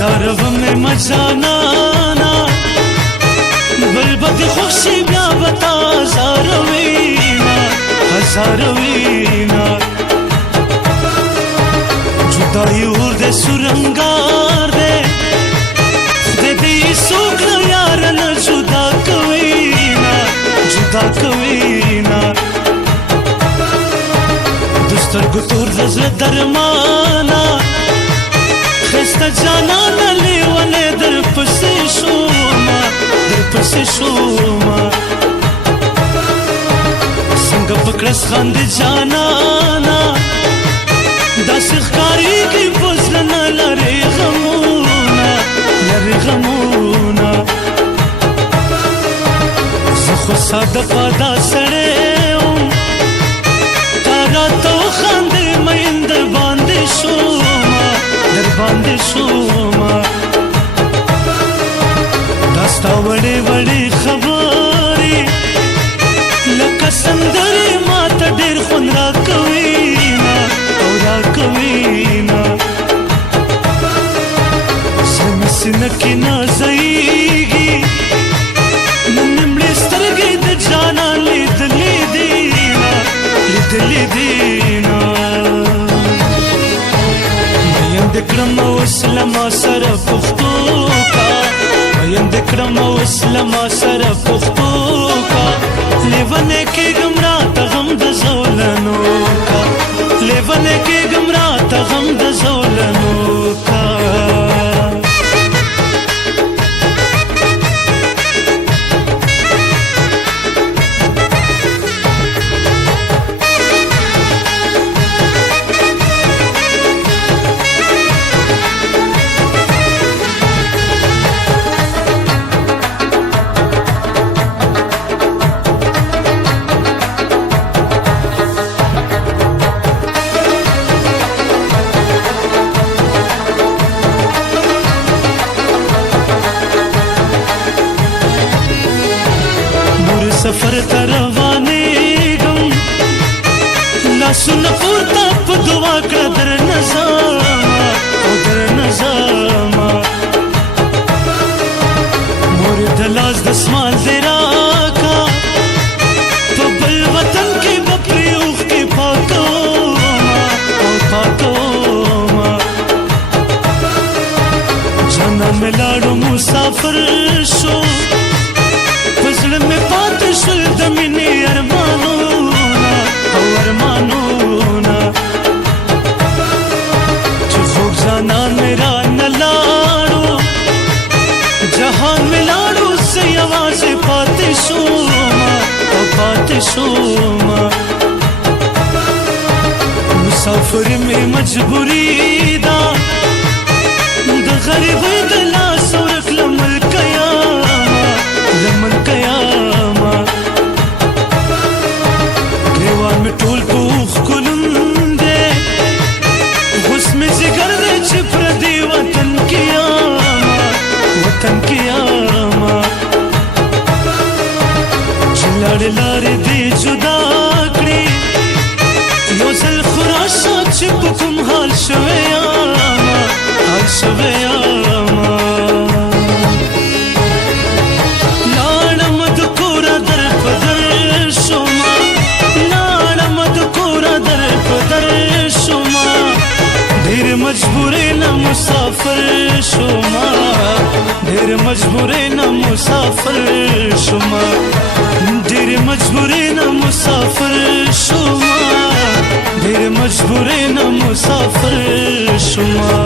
هزارو میں مجانانا بل بد خوشی بیا بتا هزاروینا هزاروینا جدائی اور دے سرنگار دے خدے دی سوکنا یارن جدا کوینا جدا کوینا دستر گتور دزل درمانا خسته جانانا لیوانے در پسی شوما در پسی شوما سنگ پکڑس خاند جانانا دا سخکاری کی بزلنا لری غمونا لری غمونا زخو صادقا دا سڑے تارا تو خاند مین در باندے شوما در باندے شوما داستا وڑے وڑے خبری لکا سندره ماتا دیر خون را کوینا او را کوینا زم سنکی نازئیگی نمڑی سترگی د جانا لید لیدینا لید لیدینا دکرم اسلام سر پختو کا مین دکرم اسلام سر پختو کا لیوانے کی گمرا تغم د زولنو کا لیوانے کی گمرا تغم د زولنو کا سفر تروانی گم لاسون پورتا پا دعا کڑا در نظاما او در نظاما موری دلاز دسمال دیراکا پا بل وطن کی بپری اوخ کی پاکوما او پاکوما جانا ملاڑو مسافر شو فضل میں پات شل دمینی ارمانونا او ارمانونا چو خوب زانان میرا نلاڑو جہان میں لاڑو سے آواز پات شوما او پات شوما مسافر میں مجبوری دا دا غریب دلا سورک لمل قیاما لمن قیاما گریوان میں ٹول پوخ کلن دے غس میں زگر دے چپر دی وطن کیاما وطن کیاما چلار لار دی جدا کڑی یو زل خراشا چپ کم حال شویاما حال شویاما ډېر مجبورې نه مسافر شوما ډېر مجبورې نه مسافر شوما ډېر مجبورې نه مسافر شوما ډېر مجبورې نه مسافر شوما